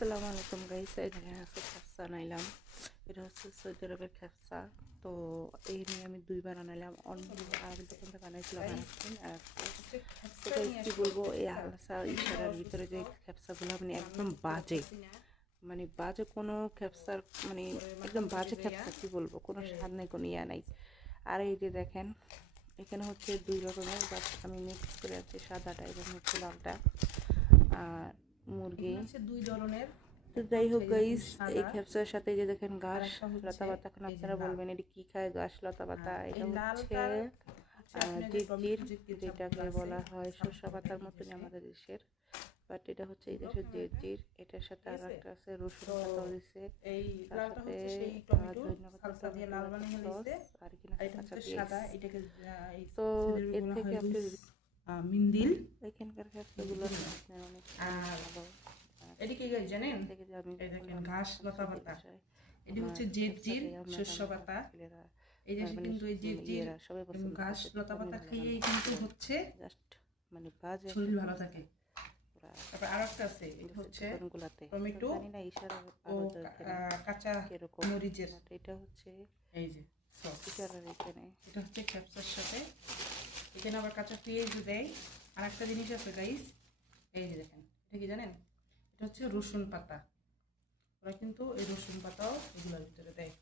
আসসালামু আলাইকুম গাইস, এই দেখেন আজকে খ্যাপসা আনাইলাম। এটা হচ্ছে সৌদি আরবের খ্যাপসা। তো এই নিয়ে আমি দুইবার আনাইলাম। অন্য আগে দোকান থেকে আনাইছিলাম আরেকদিন আর আজকে। তো গাইস কি বলবো, এই আলসা ইশারার ভিতরে যে খ্যাপসাগুলো মানে একদম বাজে, মানে বাজে কোনো খ্যাপসার, মানে একদম বাজে খ্যাপসা। কি বলবো, কোনো স্বাদ নেই, কোনো ইয়া নাই। আর এই যে দেখেন, এখানে হচ্ছে দুই রকমের, বাট আমি মিক্স করে আছি সাদাটা এবং হচ্ছে লালটা। আর মুরগি দুই ধরনের। তো যাই হোক গাইস, এই খ্যাপসার সাথে যে দেখেন ঘাস লতা পাতা, এখন আপনারা বলবেন এটি কি খায় ঘাস লতা পাতা। এটা হচ্ছে জিরজির, যেটাকে বলা হয় শসা পাতার মতনই আমাদের দেশের, বাট এটা হচ্ছে এই দেশের জিরজির। এটার সাথে আর একটা আছে রসুন পাতাও দিছে, তার সাথে ধন্যবাদ আর কি না কাঁচা পেঁয়াজ। তো এর থেকে আপনি মিন্দিল এখানকার খ্যাপসাগুলো অনেক ভালো। এটি কি জানেন? এই দেখেন ঘাস লতা পাতা, এটি হচ্ছে জিরজির শস্য পাতা। এই দেশে কিন্তু এই জিরজির ঘাস লতা পাতা খেয়েই কিন্তু হচ্ছে মানে বাজে শরীর ভালো থাকে। তারপর আরেকটা আছে, এটা হচ্ছে টমেটো ও কাঁচা মরিচের, এটা হচ্ছে এই যে সস। এটা হচ্ছে খ্যাপসার সাথে, এখানে আবার কাঁচা পেঁয়াজ দেয়। আর একটা জিনিস আছে গাইস, এই যে দেখেন, এটা কি জানেন? এটা হচ্ছে রসুন পাতা। ওরা কিন্তু এই রসুন পাতাও এগুলোর ভিতরে দেয়।